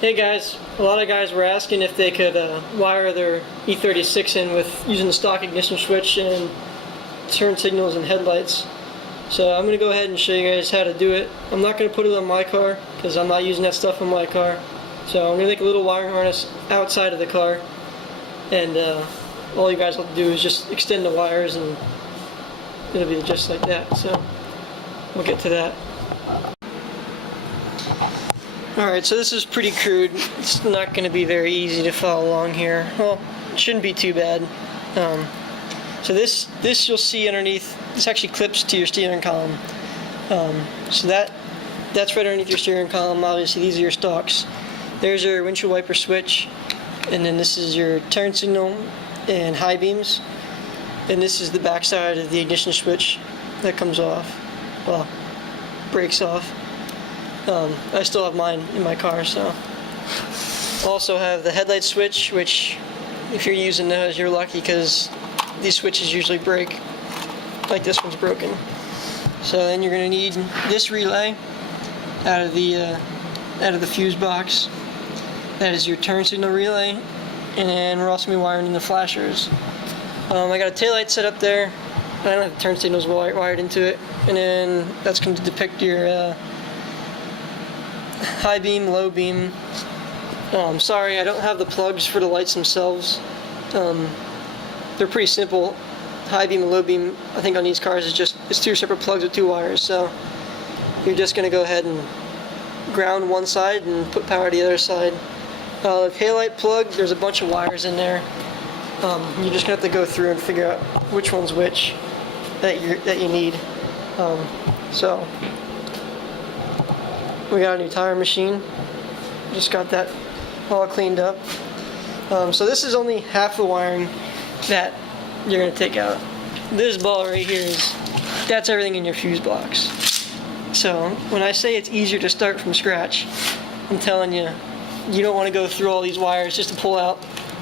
Hey guys, a lot of guys were asking if they could wire their e36 in with using the stock ignition switch and turn signals and headlights. So I'm going to go ahead and show you guys how to do it. I'm not going to put it on my car because I'm not using that stuff on my car. So I'm going to make a little wiring harness outside of the car, and all you guys have to do is just extend the wires and it'll be just like that. So we'll get to that. Alright, so this is pretty crude. It's not going to be very easy to follow along here. Well, it shouldn't be too bad. So this you'll see underneath, this actually clips to your steering column. So that's right underneath your steering column. Obviously these are your stalks. There's your windshield wiper switch, and then this is your turn signal and high beams. And this is the back side of the ignition switch that comes off, well, breaks off. I still have mine in my car, so. Also have the headlight switch, which if you're using those, you're lucky because these switches usually break, like this one's broken. So then you're going to need this relay out of the fuse box. That is your turn signal relay, and then we're also going to be wiring in the flashers. I got a taillight set up there. I don't have the turn signals wired into it, and then that's going to depict your high beam, low beam. Sorry, I don't have the plugs for the lights themselves. They're pretty simple. High beam and low beam, I think on these cars it's two separate plugs with two wires. So you're just going to go ahead and ground one side and put power to the other side. The taillight plug, there's a bunch of wires in there. You're just going to have to go through and figure out which one's which that you need. So we got a new tire machine. Just got that all cleaned up. So this is only half the wiring that you're going to take out. This ball right here that's everything in your fuse box. So when I say it's easier to start from scratch, I'm telling you, you don't want to go through all these wires just to pull out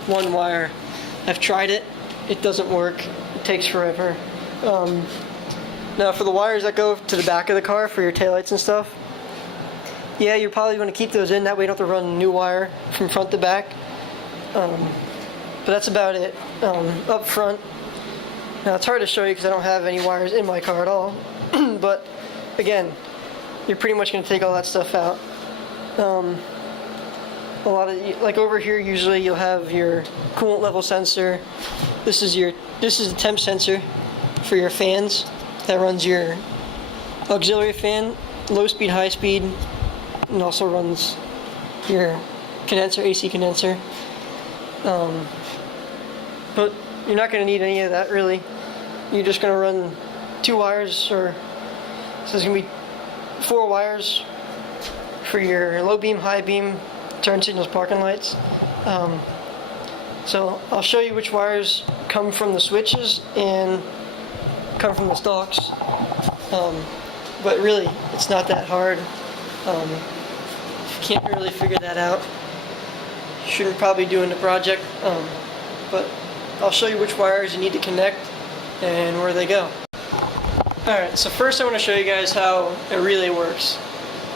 one wire. I've tried it. It doesn't work. It takes forever. Now for the wires that go to the back of the car for your taillights and stuff, yeah, you're probably going to keep those in. That way you don't have to run a new wire from front to back. But that's about it. Up front, now it's hard to show you because I don't have any wires in my car at all. But again, you're pretty much going to take all that stuff out. A lot of, like over here, usually you'll have your coolant level sensor. This is the temp sensor for your fans. That runs your auxiliary fan, low speed, high speed, and also runs your condenser, AC condenser. But you're not going to need any of that really. You're just going to run two wires, or so there's going to be 4 wires for your low beam, high beam, turn signals, parking lights. So I'll show you which wires come from the switches and come from the stalks. But really, it's not that hard. If you can't really figure that out, you shouldn't probably doing the project. But I'll show you which wires you need to connect and where they go. Alright, so first I want to show you guys how a relay works.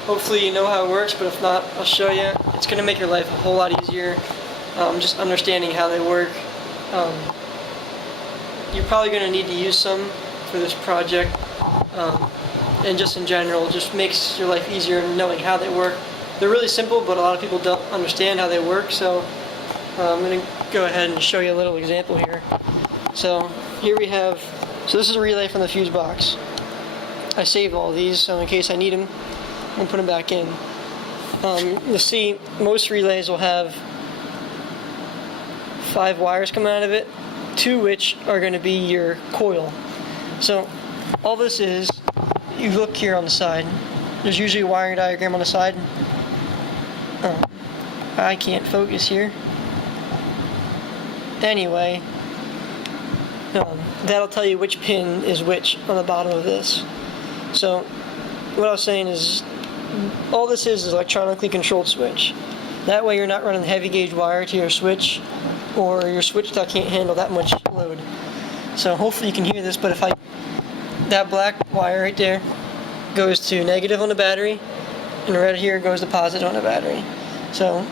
Hopefully you know how it works, but if not, I'll show you. It's going to make your life a whole lot easier, just understanding how they work. You're probably going to need to use some for this project, and just in general, it just makes your life easier knowing how they work. They're really simple, but a lot of people don't understand how they work, so I'm going to go ahead and show you a little example here. So here we have, so this is a relay from the fuse box. I saved all these, so in case I need them, and put them back in. You'll see most relays will have 5 wires coming out of it, 2 which are going to be your coil. So all this is, you look here on the side, there's usually a wiring diagram on the side. I can't focus here. Anyway, that'll tell you which pin is which on the bottom of this. So what I was saying is, all this is electronically controlled switch. That way you're not running heavy gauge wire to your switch, or your switch that can't handle that much load. So hopefully you can hear this, but that black wire right there goes to negative on the battery, and right here goes to positive on the battery. So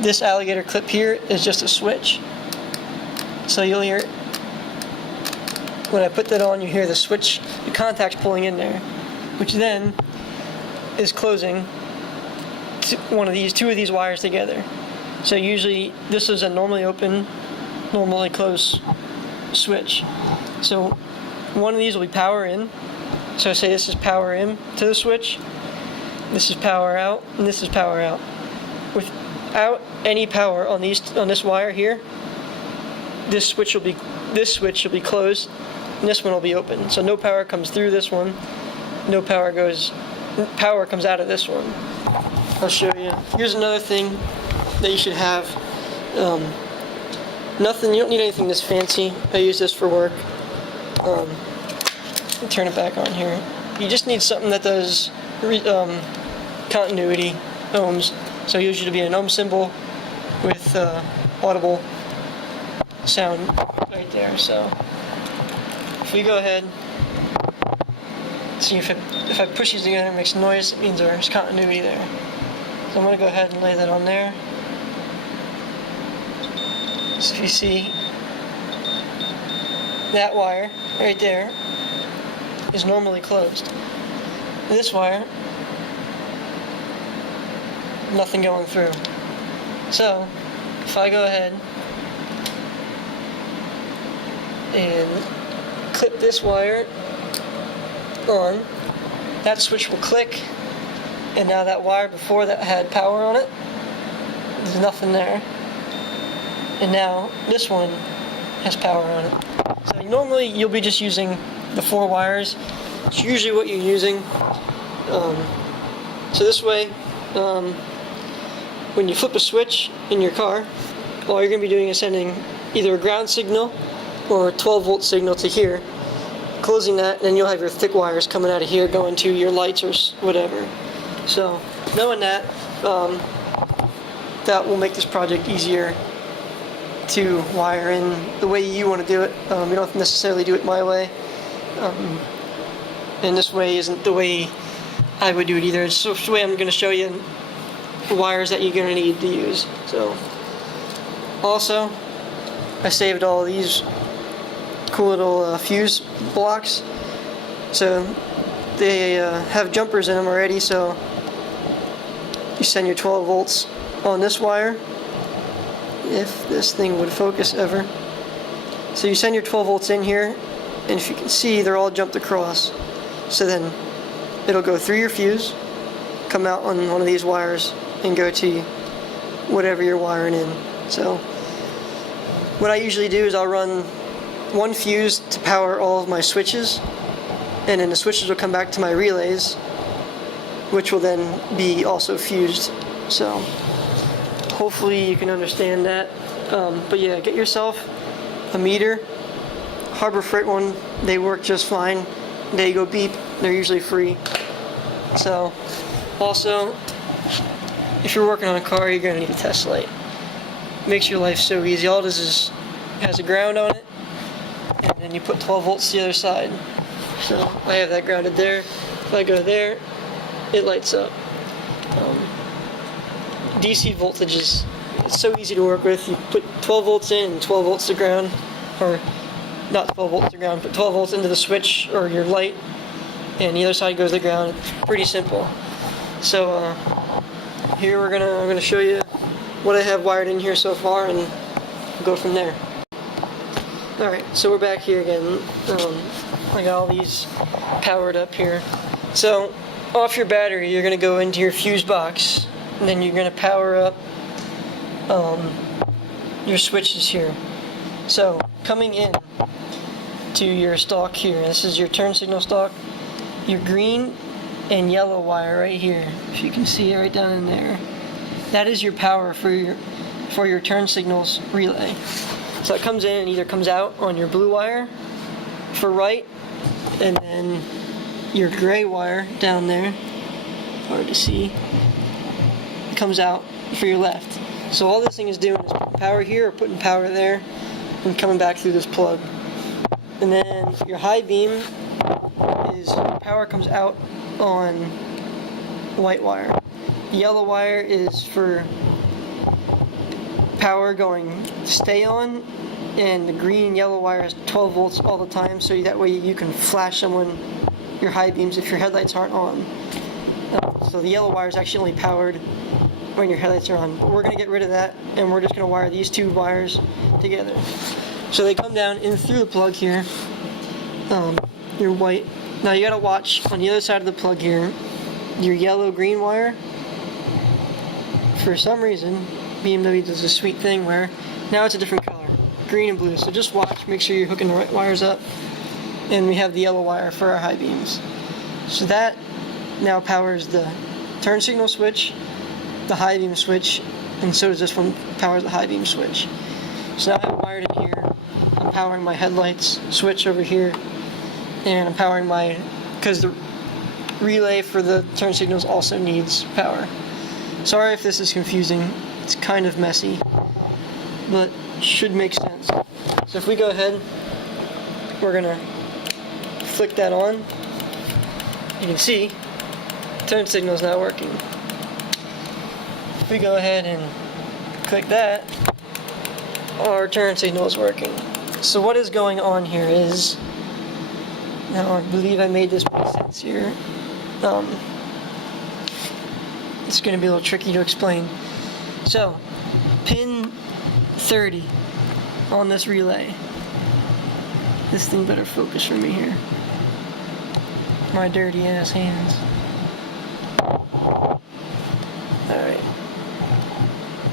this alligator clip here is just a switch. So you'll hear, when I put that on, you hear the switch, the contacts pulling in there, which then is closing two of these wires together. So usually this is a normally open, normally closed switch. So one of these will be power in. So say this is power in to the switch, this is power out, and this is power out. Without any power on this wire here, this switch will be closed, and this one will be open. So no power comes through this one, no power comes out of this one. I'll show you. Here's another thing that you should have. You don't need anything this fancy. I use this for work. Turn it back on here. You just need something that does continuity, ohms. So usually be an ohm symbol with audible sound right there. So if we go ahead, see if I push these together and it makes noise, it means there's continuity there. So I'm going to go ahead and lay that on there. So if you see, that wire right there is normally closed. This wire, nothing going through. So if I go ahead and clip this wire on, that switch will click, and now that wire before that had power on it, there's nothing there. And now this one has power on it. So normally you'll be just using the 4 wires. It's usually what you're using. So this way, when you flip a switch in your car, all you're going to be doing is sending either a ground signal or a 12-volt signal to here, closing that, and then you'll have your thick wires coming out of here going to your lights or whatever. So knowing that, that will make this project easier to wire in the way you want to do it. You don't necessarily do it my way, and this way isn't the way I would do it either. It's the way I'm going to show you the wires that you're going to need to use. So also, I saved all these cool little fuse blocks. So they have jumpers in them already, so you send your 12 volts on this wire, if this thing would focus ever. So you send your 12 volts in here, and if you can see, they're all jumped across. So then it'll go through your fuse, come out on one of these wires, and go to whatever you're wiring in. So what I usually do is I'll run one fuse to power all of my switches, and then the switches will come back to my relays, which will then be also fused. So hopefully you can understand that. But yeah, get yourself a meter. Harbor Freight one, they work just fine. They go beep, they're usually free. So also, if you're working on a car, you're gonna need a test light. Makes your life so easy. All it is has a ground on it, and then you put 12 volts to the other side. So I have that grounded there. If I go there, it lights up. DC voltage is so easy to work with. You put 12 volts in and 12 volts to ground, or not 12 volts to ground, but 12 volts into the switch or your light, and the other side goes to ground. It's pretty simple. So here I'm gonna show you what I have wired in here so far, and we'll go from there. Alright, so we're back here again. I got all these powered up here. So off your battery, you're gonna go into your fuse box, and then you're gonna power up your switches here. So coming in to your stalk here, this is your turn signal stalk, your green and yellow wire right here, if you can see it right down in there, that is your power for your turn signals relay. So it comes in and either comes out on your blue wire for right, and then your gray wire down there, hard to see, it comes out for your left. So all this thing is doing is putting power here or putting power there and coming back through this plug. And then your high beam is power comes out on white wire. The yellow wire is for power going stay on, and the green and yellow wire is 12 volts all the time, so that way you can flash someone your high beams if your headlights aren't on. So the yellow wire is actually only powered when your headlights are on. But we're going to get rid of that, and we're just going to wire these two wires together. So they come down in through the plug here. Your white. Now you got to watch on the other side of the plug here, your yellow-green wire. For some reason, BMW does a sweet thing where now it's a different color, green and blue. So just watch, make sure you're hooking the right wires up. And we have the yellow wire for our high beams. So that now powers the turn signal switch, the high beam switch, and so does this one powers the high beam switch. So now I have it wired in here. I'm powering my headlights switch over here, and I'm powering because the relay for the turn signals also needs power. Sorry if this is confusing, it's kind of messy, but should make sense. So if we go ahead, we're gonna flick that on. You can see turn signal is not working. If we go ahead and click that, our turn signal is working. So what is going on here is, now I believe I made this make sense here. It's going to be a little tricky to explain. So, pin 30 on this relay. This thing better focus for me here. My dirty ass hands. Alright.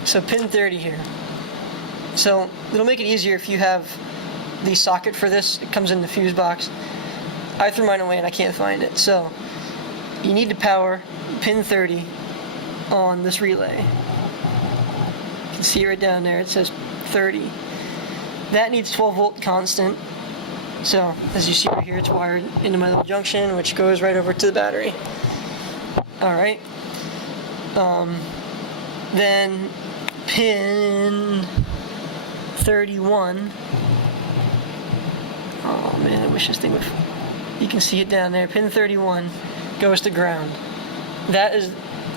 So pin 30 here. So it'll make it easier if you have the socket for this. It comes in the fuse box. I threw mine away and I can't find it. So you need to power pin 30 on this relay. You can see it right down there. It says 30. That needs 12 volt constant. So, as you see right here, it's wired into my little junction, which goes right over to the battery. Alright. Then, pin 31. Oh man, I wish this thing would... You can see it down there. Pin 31 goes to ground. That is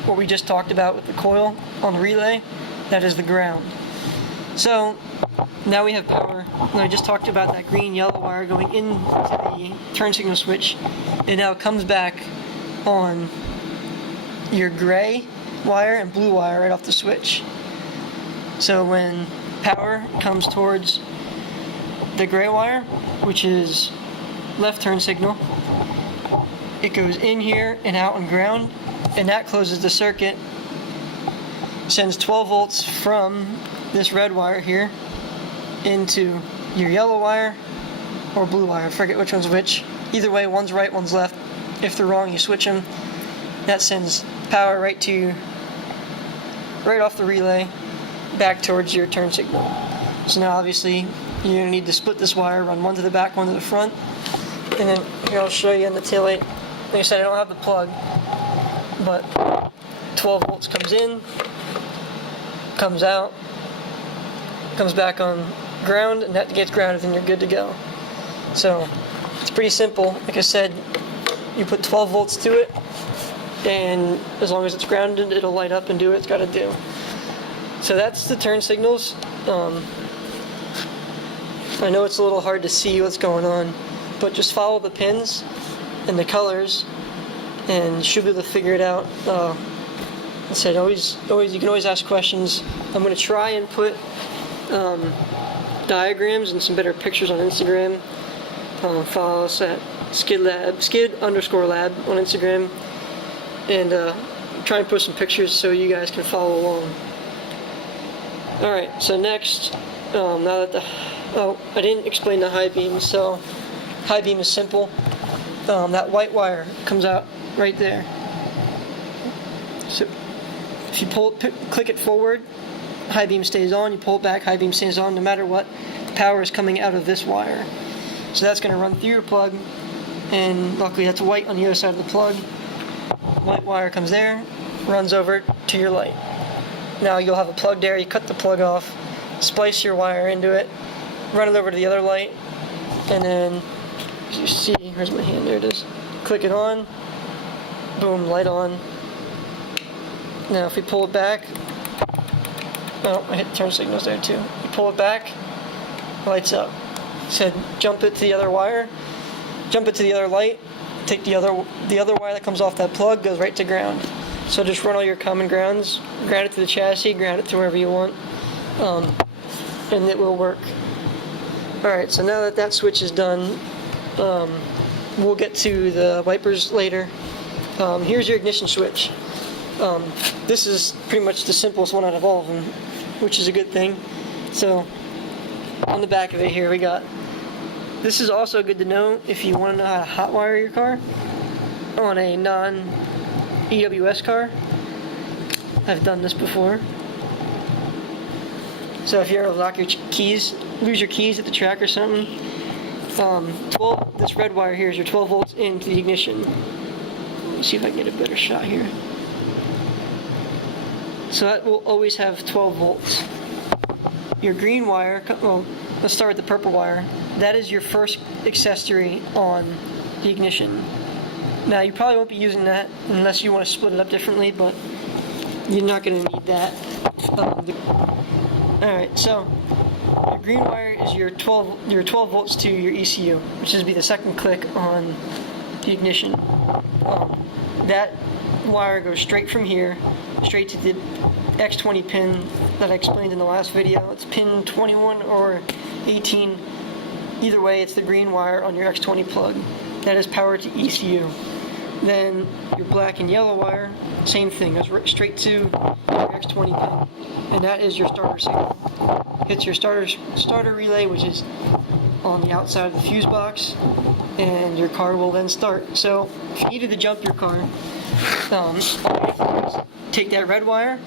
what we just talked about with the coil on the relay. That is the ground. So, now we have power. And I just talked about that green-yellow wire going into the turn signal switch. It now comes back on your gray wire and blue wire right off the switch. So when power comes towards the gray wire, which is left turn signal, it goes in here and out on ground, and that closes the circuit, sends 12 volts from this red wire here into your yellow wire or blue wire. I forget which one's which. Either way, one's right, one's left. If they're wrong, you switch them. That sends power right off the relay back towards your turn signal. So now obviously you're going to need to split this wire, run one to the back, one to the front. And then here I'll show you in the taillight. Like I said, I don't have the plug, but 12 volts comes in, comes out, comes back on ground, and that gets grounded, and you're good to go. So it's pretty simple. Like I said, you put 12 volts to it, and as long as it's grounded, it'll light up and do what it's got to do. So that's the turn signals. I know it's a little hard to see what's going on, but just follow the pins and the colors, and you should be able to figure it out. I said, you can always ask questions. I'm going to try and put diagrams and some better pictures on Instagram. Follow us at skid_lab on Instagram, and try and put some pictures so you guys can follow along. Alright, so next, now that I didn't explain the high beam. So high beam is simple. That white wire comes out right there. So if you click it forward, high beam stays on. You pull it back, high beam stays on. No matter what, the power is coming out of this wire. So that's going to run through your plug, and luckily that's white on the other side of the plug. White wire comes there, runs over to your light. Now you'll have a plug there. You cut the plug off, splice your wire into it, run it over to the other light, and then, as you see, here's my hand, there it is. Click it on, boom, light on. Now if we pull it back, Oh, I hit turn signals there too. You pull it back, lights up. Said jump it to the other wire, jump it to the other light, take the other wire that comes off that plug, goes right to ground. So just run all your common grounds, ground it to the chassis, ground it to wherever you want, and it will work. Alright, so now that that switch is done, we'll get to the wipers later. Here's your ignition switch. This is pretty much the simplest one out of all of them, which is a good thing. So on the back of it here we got, this is also good to know if you want to know how to hotwire your car on a non-EWS car. I've done this before. So if you ever lock your keys, lose your keys at the track or something, this red wire here is your 12 volts into the ignition. Let me see if I can get a better shot here. So that will always have 12 volts. Your green wire, well, let's start with the purple wire. That is your first accessory on the ignition. Now you probably won't be using that unless you want to split it up differently, but you're not going to need that. Alright, so your green wire is your 12 volts to your ECU, which is be the second click on the ignition. That wire goes straight from here, straight to the X20 pin that I explained in the last video. It's pin 21 or 18. Either way, it's the green wire on your X20 plug. That is power to ECU. Then your black and yellow wire, same thing, goes straight to your X20 pin, and that is your starter signal. Hits your starter relay, which is on the outside of the fuse box, and your car will then start. So if you needed to jump your car, all you have to do is take that red wire,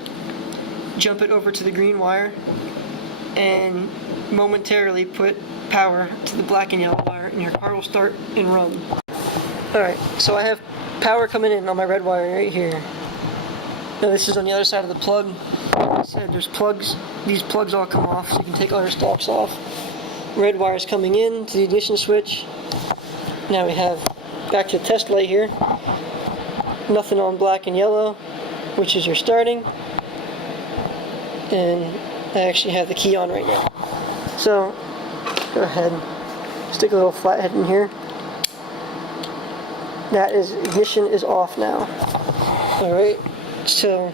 jump it over to the green wire, and momentarily put power to the black and yellow wire, and your car will start and run. Alright, so I have power coming in on my red wire right here. Now this is on the other side of the plug. Like I said, there's plugs. These plugs all come off, so you can take all your stalks off. Red wire's coming in to the ignition switch. Now we have back to the test light here. Nothing on black and yellow, which is your starting. And I actually have the key on right now. So go ahead, stick a little flathead in here. That is, ignition is off now. Alright, so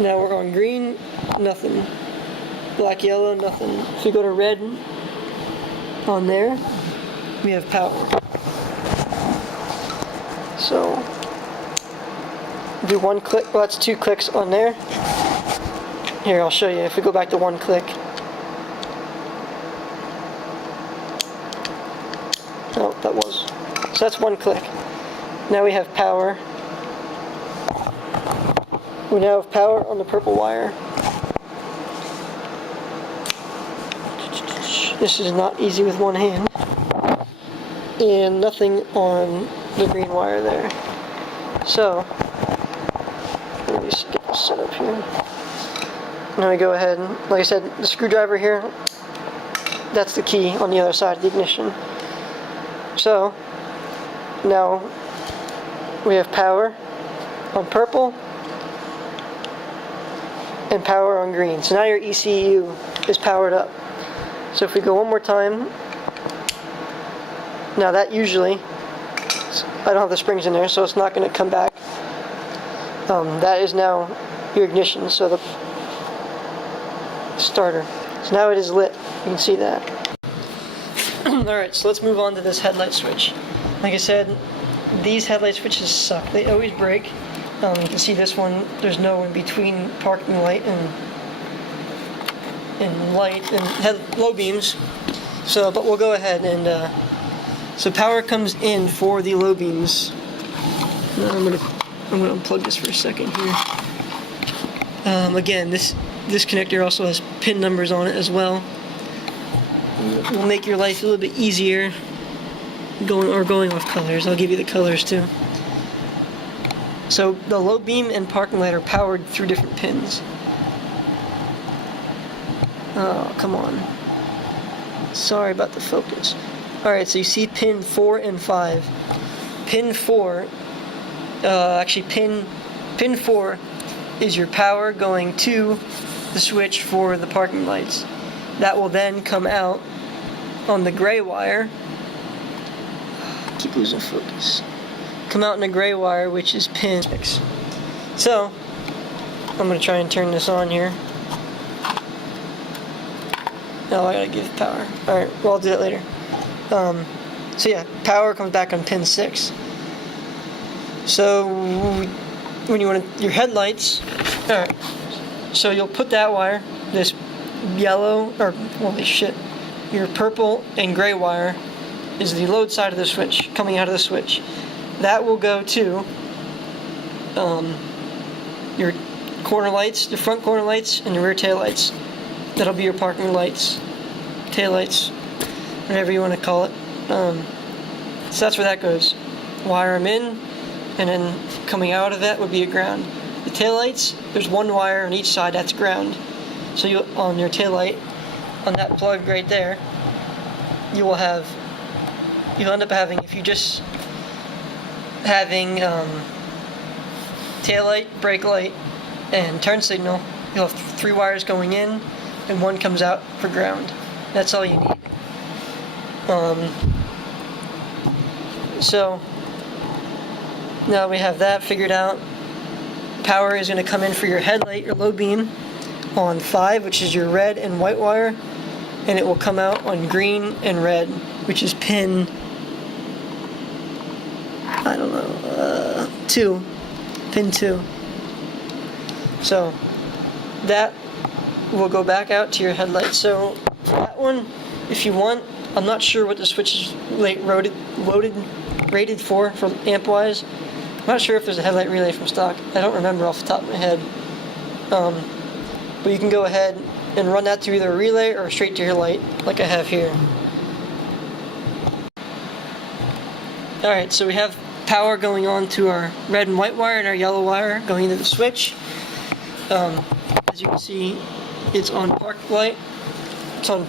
now we're on green, nothing. Black, yellow, nothing. If we go to red on there, we have power. So do one click, well that's 2 clicks on there. Here, I'll show you if we go back to 1 click. Oh, that was. So that's 1 click. Now we have power. We now have power on the purple wire. This is not easy with one hand. And nothing on the green wire there. So, let me just get this set up here. Now we go ahead and, like I said, the screwdriver here, that's the key on the other side of the ignition. So, now we have power on purple and power on green. So now your ECU is powered up. So if we go one more time, now that usually, I don't have the springs in there, so it's not going to come back. That is now your ignition, so the starter. So now it is lit. You can see that. Alright, so let's move on to this headlight switch. Like I said, these headlight switches suck. They always break. You can see this one, there's no in between parking light and light and low beams. So, but we'll go ahead and so power comes in for the low beams. Now I'm gonna unplug this for a second here. Again, this connector also has pin numbers on it as well. Will make your life a little bit easier going off colors. I'll give you the colors too. So the low beam and parking light are powered through different pins. Oh, come on. Sorry about the focus. Alright, so you see pin 4 and 5. Pin 4, actually pin 4 is your power going to the switch for the parking lights. That will then come out on the gray wire. Keep losing focus. Come out in the gray wire, which is pin 6. So, I'm going to try and turn this on here. Oh, I gotta give power. Alright, well, I'll do that later. So yeah, power comes back on pin 6. So, when you want your headlights, alright, so you'll put that wire, this yellow, or holy shit, your purple and gray wire is the load side of the switch, coming out of the switch. That will go to your corner lights, the front corner lights, and your rear tail lights. That'll be your parking lights, tail lights, whatever you want to call it. So that's where that goes. Wire them in, and then coming out of that would be a ground. The tail lights, there's one wire on each side, that's ground. So you, on your tail light, on that plug right there, you'll end up having, if you just having tail light, brake light, and turn signal, you'll have 3 wires going in, and 1 comes out for ground. That's all you need. So now we have that figured out. Power is going to come in for your headlight, your low beam, on 5, which is your red and white wire, and it will come out on green and red, which is pin, I don't know, 2, pin 2. So that will go back out to your headlights. So for that one, if you want, I'm not sure what the switch is rated for amp wise. I'm not sure if there's a headlight relay from stock. I don't remember off the top of my head. But you can go ahead and run that through either a relay or straight to your light, like I have here. Alright, so we have power going on to our red and white wire and our yellow wire going into the switch. As you can see, it's on park light. It's on,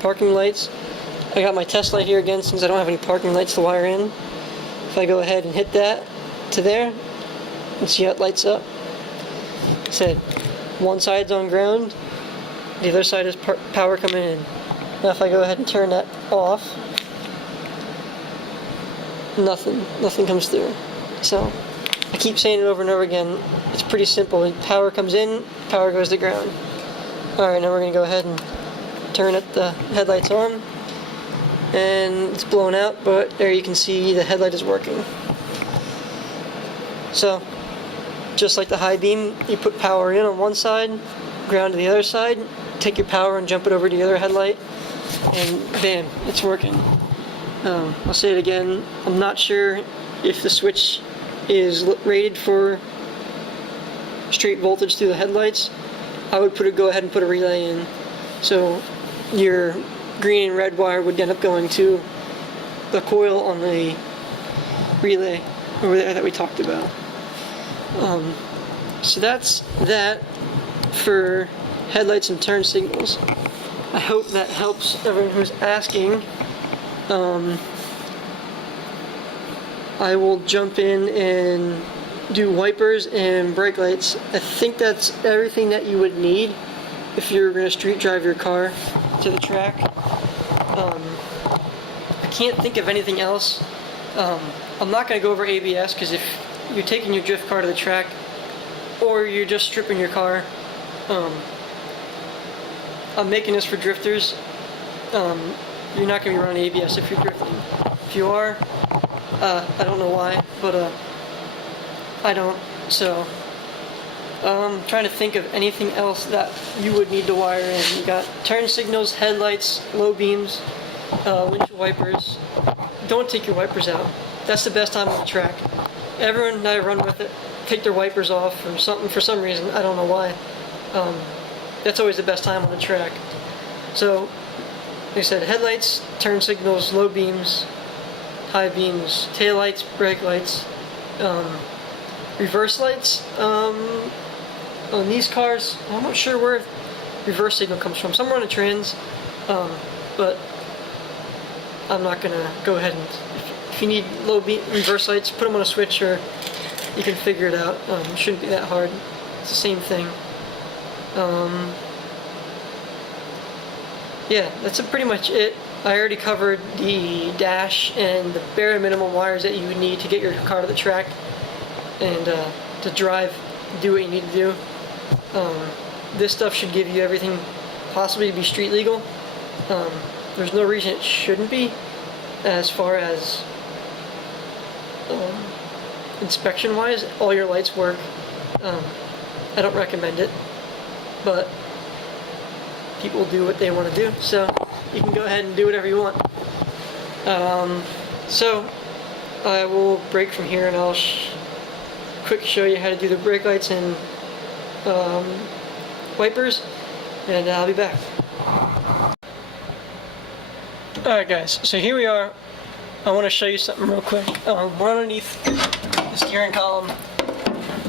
parking lights. I got my test light here again since I don't have any parking lights to wire in. If I go ahead and hit that to there, and see how it lights up. It said one side's on ground, the other side is power coming in. Now if I go ahead and turn that off, nothing comes through. So I keep saying it over and over again. It's pretty simple. Power comes in, power goes to ground. Alright, now we're going to go ahead and turn the headlights on. And it's blown out, but there you can see the headlight is working. So, just like the high beam, you put power in on one side, ground to the other side, take your power and jump it over to the other headlight, and bam, it's working. I'll say it again, I'm not sure if the switch is rated for straight voltage through the headlights. I would go ahead and put a relay in. So your green and red wire would end up going to the coil on the relay over there that we talked about. So that's that for headlights and turn signals. I hope that helps everyone who's asking. I will jump in and do wipers and brake lights. I think that's everything that you would need if you're going to street drive your car to the track. I can't think of anything else. I'm not going to go over ABS because if you're taking your drift car to the track or you're just stripping your car, I'm making this for drifters. You're not going to be running ABS if you're drifting. If you are, I don't know why, but I don't. So I'm trying to think of anything else that you would need to wire in. You got turn signals, headlights, low beams, windshield wipers. Don't take your wipers out. That's the best time on the track. Everyone that I run with it take their wipers off for some reason. I don't know why. That's always the best time on the track. So, like I said, headlights, turn signals, low beams, high beams, tail lights, brake lights, reverse lights. On these cars, I'm not sure where reverse signal comes from. Somewhere on the trans, but I'm not gonna go ahead and. If you need low beam reverse lights, put them on a switch, or you can figure it out. It shouldn't be that hard. It's the same thing. Yeah, that's pretty much it. I already covered the dash and the bare minimum wires that you would need to get your car to the track and to drive, do what you need to do. This stuff should give you everything possibly to be street legal. There's no reason it shouldn't be, as far as inspection wise. All your lights work. I don't recommend it, but people do what they want to do, so you can go ahead and do whatever you want. So I will break from here and I'll quick show you how to do the brake lights and wipers, and I'll be back. Alright guys, so here we are. I want to show you something real quick. We're underneath the steering column.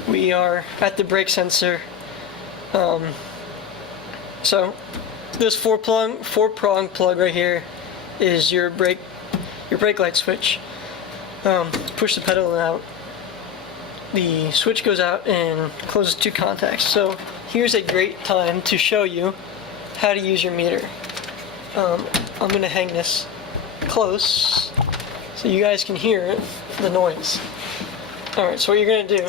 We are at the brake sensor. So this four prong plug right here is your brake light switch. Push the pedal out. The switch goes out and closes two contacts. So here's a great time to show you how to use your meter. I'm going to hang this close so you guys can hear it, the noise. Alright, so what you're going to do,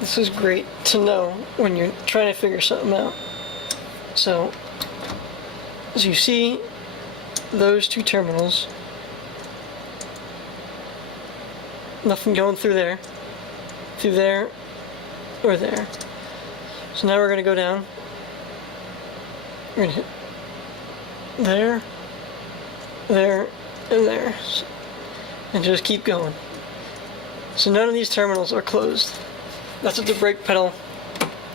this is great to know when you're trying to figure something out. So, as you see, those two terminals, nothing going through there, or there. So now we're going to go down. We're going to hit there, there, and there. And just keep going. So none of these terminals are closed. That's at the brake pedal,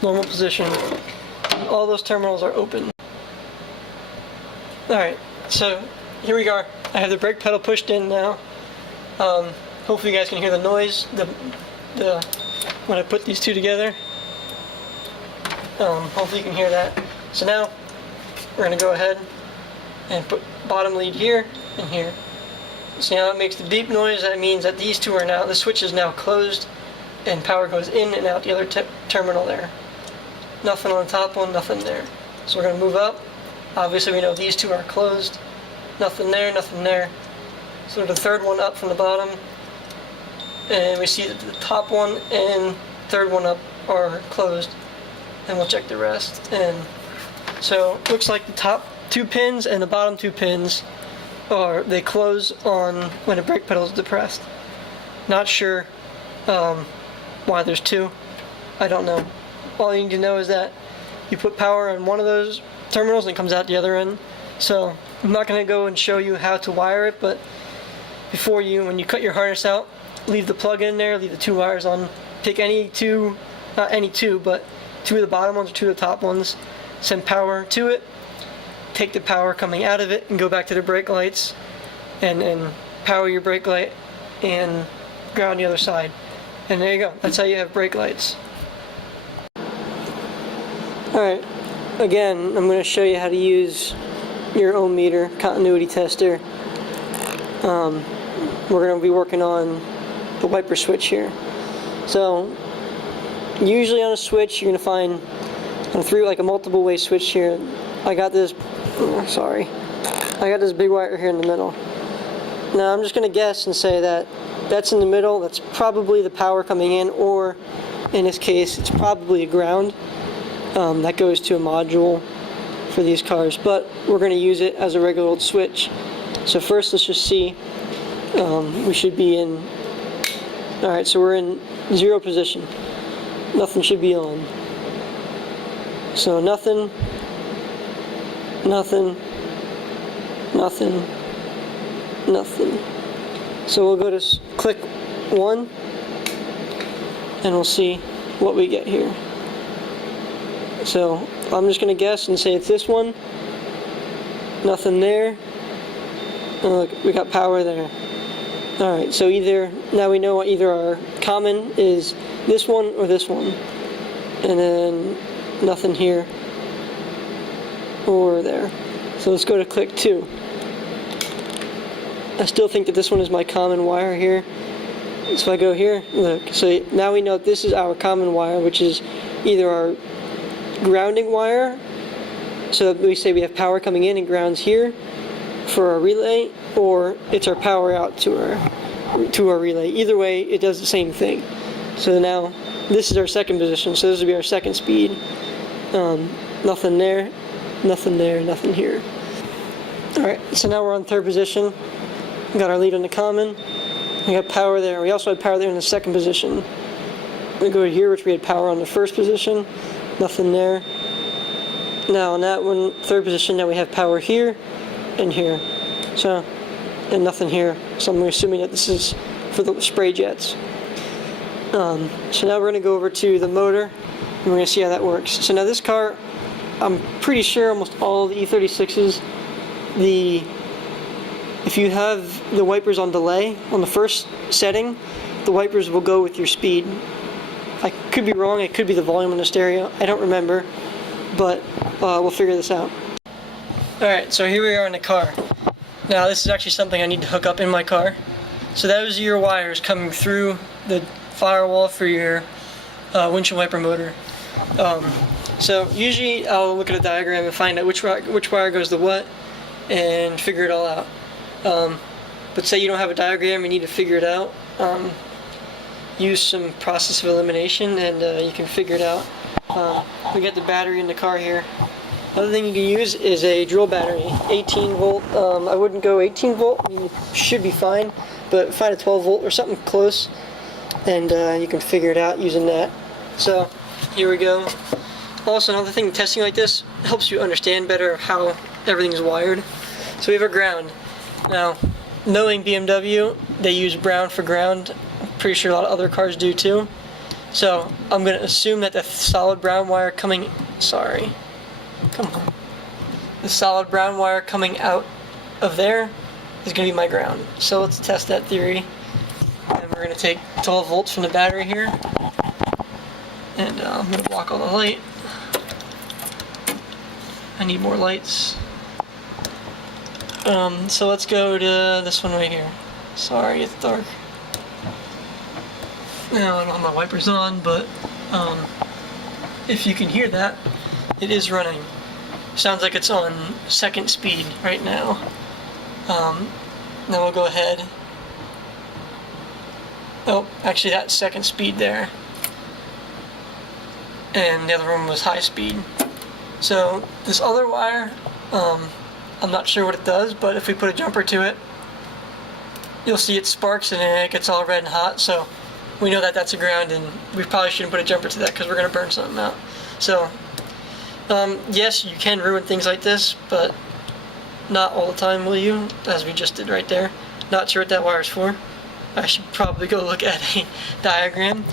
normal position. All those terminals are open. Alright, so here we are. I have the brake pedal pushed in now. Hopefully you guys can hear the noise when I put these two together. Hopefully you can hear that. So now we're going to go ahead and put bottom lead here and here. So now it makes the beep noise. That means that these two are now, the switch is now closed and power goes in and out the other terminal there. Nothing on the top one, nothing there. So we're going to move up. Obviously we know these two are closed. Nothing there, nothing there. So the third one up from the bottom. And we see that the top one and third one up are closed. And we'll check the rest. And so it looks like the top two pins and the bottom two pins they close on when the brake pedal is depressed. Not sure why there's two. I don't know. All you need to know is that you put power on one of those terminals and it comes out the other end. So I'm not going to go and show you how to wire it, but when you cut your harness out, leave the plug in there, leave the two wires on, pick any two, not any two, but two of the bottom ones or two of the top ones, send power to it, take the power coming out of it and go back to the brake lights and power your brake light and ground the other side. And there you go. That's how you have brake lights. Alright, again, I'm going to show you how to use your ohm meter, continuity tester. We're going to be working on the wiper switch here. So, usually on a switch, you're going to find like a multiple way switch here. I got this big wire here in the middle. Now I'm just going to guess and say that that's in the middle. That's probably the power coming in, or in this case, it's probably a ground that goes to a module for these cars. But we're going to use it as a regular old switch. So first, let's just see. We should be in. All right, so we're in 0 position. Nothing should be on. So nothing. Nothing. So we'll go to click 1 and we'll see what we get here. So I'm just going to guess and say it's this one. Nothing there. Oh, look, we got power there. Alright, so now we know either our common is this one or this one. And then nothing here or there. So let's go to click 2. I still think that this one is my common wire here. So I go here, look, so now we know this is our common wire, which is either our grounding wire, so we say we have power coming in and grounds here for our relay, or it's our power out to our relay. Either way, it does the same thing. So now this is our second position, so this will be our second speed. Nothing there, nothing there, nothing here. Alright, so now we're on third position. We got our lead on the common. We got power there. We also had power there in the second position. We go here, which we had power on the first position. Nothing there. Now on that one, third position, now we have power here and here. So, and nothing here. So I'm assuming that this is for the spray jets. So now we're going to go over to the motor, and we're going to see how that works. So now this car, I'm pretty sure almost all the E36s, if you have the wipers on delay on the first setting, the wipers will go with your speed. I could be wrong, it could be the volume on the stereo, I don't remember, but we'll figure this out. Alright, so here we are in the car. Now this is actually something I need to hook up in my car. So those are your wires coming through the firewall for your windshield wiper motor. So usually I'll look at a diagram and find out which wire goes to what and figure it all out. But say you don't have a diagram, you need to figure it out. Use some process of elimination and you can figure it out. We got the battery in the car here. Another thing you can use is a drill battery, 18 volt. I wouldn't go 18 volt, you should be fine, but find a 12 volt or something close, and you can figure it out using that. So here we go. Also, another thing, testing like this helps you understand better how everything's wired. So we have our ground. Now, knowing BMW, they use brown for ground. I'm pretty sure a lot of other cars do too. So I'm going to assume that the solid brown wire coming, the solid brown wire coming out of there is going to be my ground. So let's test that theory. And we're going to take 12 volts from the battery here. And I'm going to block all the light. I need more lights. So let's go to this one right here. Sorry, it's dark. Now I don't have my wipers on, but if you can hear that, it is running. Sounds like it's on second speed right now. Then we'll go ahead. Oh, actually that's second speed there. And the other one was high speed. So this other wire, I'm not sure what it does, but if we put a jumper to it, you'll see it sparks and it gets all red and hot, so we know that that's a ground, and we probably shouldn't put a jumper to that because we're going to burn something out. So, yes, you can ruin things like this, but not all the time, will you? As we just did right there. Not sure what that wire's for. I should probably go look at a diagram.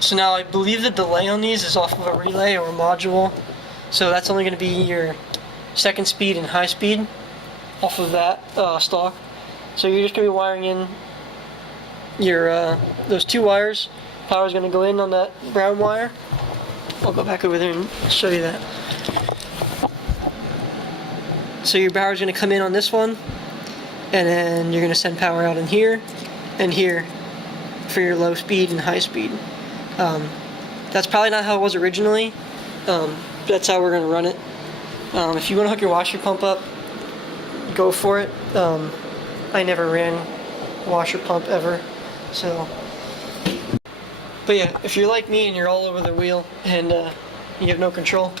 So now I believe the delay on these is off of a relay or a module, so that's only going to be your second speed and high speed off of that stock. So you're just going to be wiring in your those two wires. Power's going to go in on that brown wire. I'll go back over there and show you that. So your power's going to come in on this one, and then you're going to send power out in here and here for your low speed and high speed. That's probably not how it was originally. That's how we're going to run it. If you want to hook your washer pump up, go for it. I never ran a washer pump ever, so. But yeah, if you're like me and you're all over the wheel and you have no control,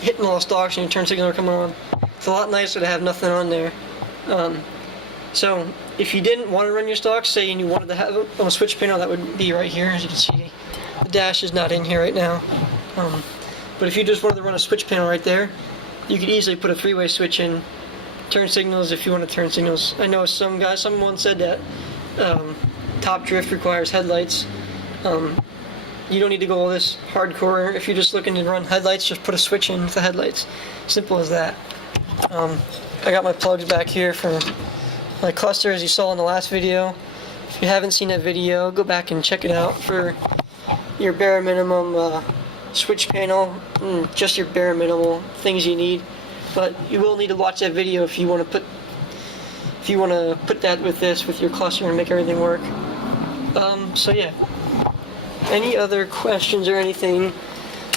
hitting all the stalks and your turn signals are coming on, it's a lot nicer to have nothing on there. So if you didn't want to run your stalks, say and you wanted to have it on a switch panel, that would be right here. As you can see, the dash is not in here right now. But if you just wanted to run a switch panel right there, you could easily put a three-way switch in, turn signals if you want to turn signals. I know someone said that top drift requires headlights. You don't need to go all this hardcore. If you're just looking to run headlights, just put a switch in with the headlights. Simple as that. I got my plugs back here for my cluster, as you saw in the last video. If you haven't seen that video, go back and check it out for your bare minimum switch panel, just your bare minimal things you need. But you will need to watch that video if you want to put that with this, with your cluster, and make everything work. So yeah, any other questions or anything,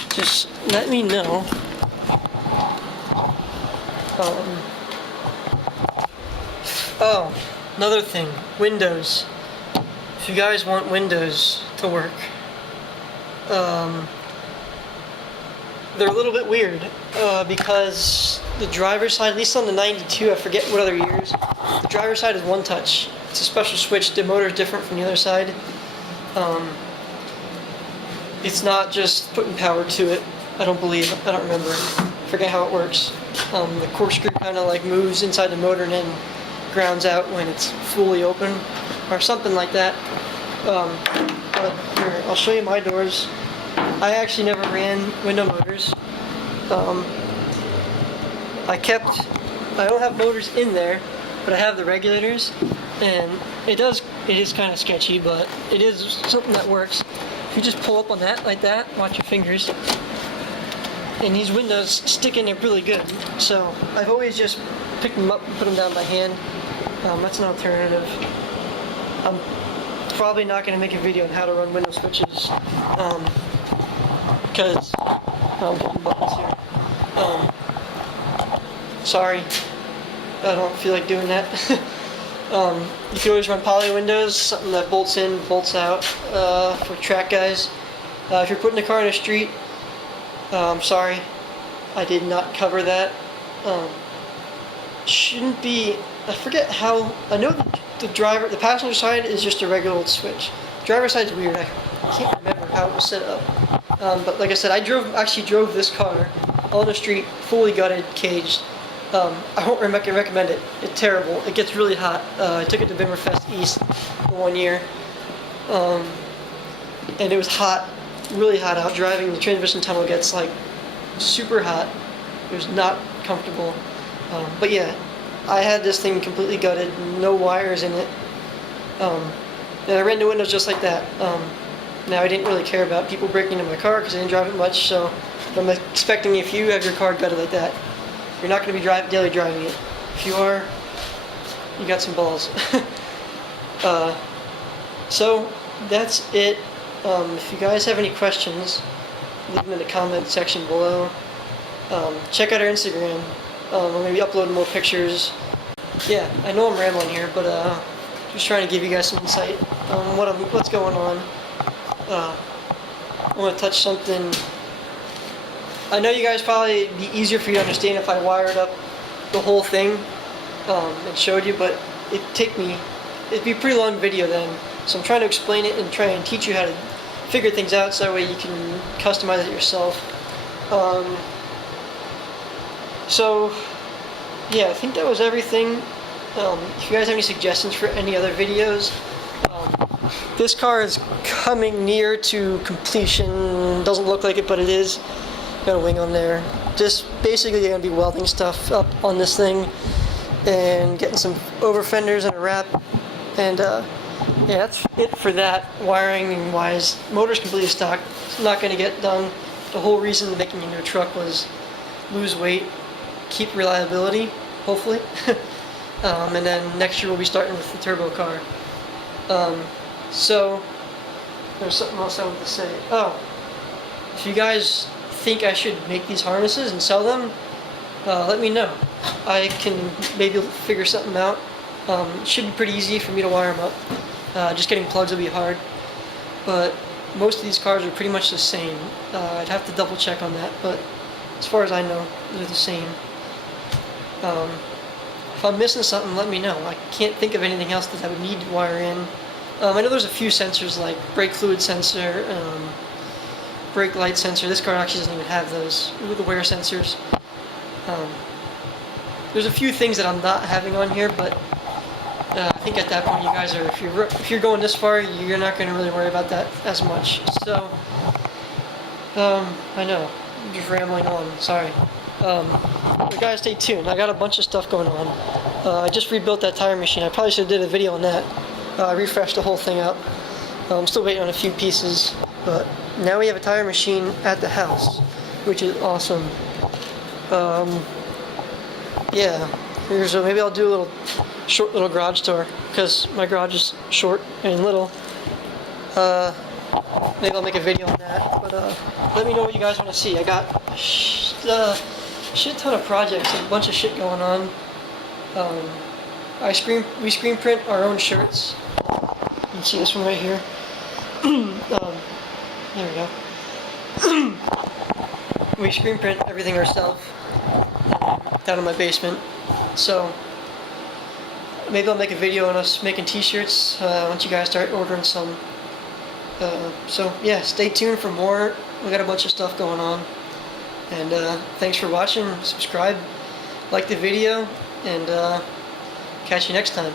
just let me know. Oh, another thing, Windows. If you guys want Windows to work, they're a little bit weird because the driver's side, at least on the 92, I forget what other years, the driver's side is one touch. It's a special switch. The motor is different from the other side. It's not just putting power to it. I don't remember. I forget how it works. The corkscrew kind of like moves inside the motor and then grounds out when it's fully open, or something like that. But here, I'll show you my doors. I actually never ran window motors. I don't have motors in there, but I have the regulators, and it is kind of sketchy, but it is something that works. If you just pull up on that like that, watch your fingers, and these windows stick in there really good. So I've always just picked them up and put them down by hand. That's an alternative. I'm probably not going to make a video on how to run window switches, because I'm hitting buttons here. Sorry, I don't feel like doing that. You can always run poly windows, something that bolts in, bolts out, for track guys. If you're putting a car in the street, sorry, I did not cover that. Shouldn't be, I forget how, I know the passenger side is just a regular old switch. Driver's side is weird, I can't remember how it was set up. But like I said, I actually drove this car on the street, fully gutted, caged. I won't recommend it. It's terrible. It gets really hot. I took it to Bimmerfest East one year, and it was hot, really hot out. Driving the transmission tunnel gets like super hot. It was not comfortable. But yeah, I had this thing completely gutted, no wires in it. And I ran the windows just like that. Now I didn't really care about people breaking into my car because I didn't drive it much. So I'm expecting if you have your car gutted like that, you're not going to be daily driving it. If you are, you got some balls. So that's it. If you guys have any questions, leave them in the comment section below. Check out our Instagram. We'll maybe upload more pictures. Yeah, I know I'm rambling here, but just trying to give you guys some insight on what's going on. I want to touch something. I know you guys probably be easier for you to understand if I wired up the whole thing and showed you, but it'd be a pretty long video then. So I'm trying to explain it and try and teach you how to figure things out so that way you can customize it yourself. So yeah, I think that was everything. If you guys have any suggestions for any other videos, this car is coming near to completion. Doesn't look like it, but it is. Got a wing on there. Just basically going to be welding stuff up on this thing and getting some over fenders and a wrap. And yeah, that's it for that. Wiring wise, motor's completely stock. It's not going to get done. The whole reason of making a new truck was lose weight, keep reliability, hopefully. And then next year we'll be starting with the turbo car. So there's something else I wanted to say. Oh, if you guys think I should make these harnesses and sell them, let me know. I can maybe figure something out. It should be pretty easy for me to wire them up. Just getting plugs will be hard, but most of these cars are pretty much the same. I'd have to double check on that, but as far as I know, they're the same. If I'm missing something, let me know. I can't think of anything else that I would need to wire in. I know there's a few sensors like brake fluid sensor, brake light sensor. This car actually doesn't even have those. The wear sensors. There's a few things that I'm not having on here, but I think at that point you guys are, if you're going this far, you're not going to really worry about that as much. So, I know, I'm just rambling on. Sorry. But guys, stay tuned. I got a bunch of stuff going on. I just rebuilt that tire machine. I probably should have did a video on that. I refreshed the whole thing up. I'm still waiting on a few pieces, but now we have a tire machine at the house, which is awesome. Yeah, maybe I'll do a short little garage tour, because my garage is short and little, Maybe I'll make a video on that. But let me know what you guys want to see. I got shit ton of projects and a bunch of shit going on. We screen print our own shirts. You can see this one right here. There we go. We screen print everything ourselves down in my basement. So maybe I'll make a video on us making t-shirts once you guys start ordering some. So yeah, stay tuned for more. We got a bunch of stuff going on. And thanks for watching. Subscribe, like the video, and catch you next time.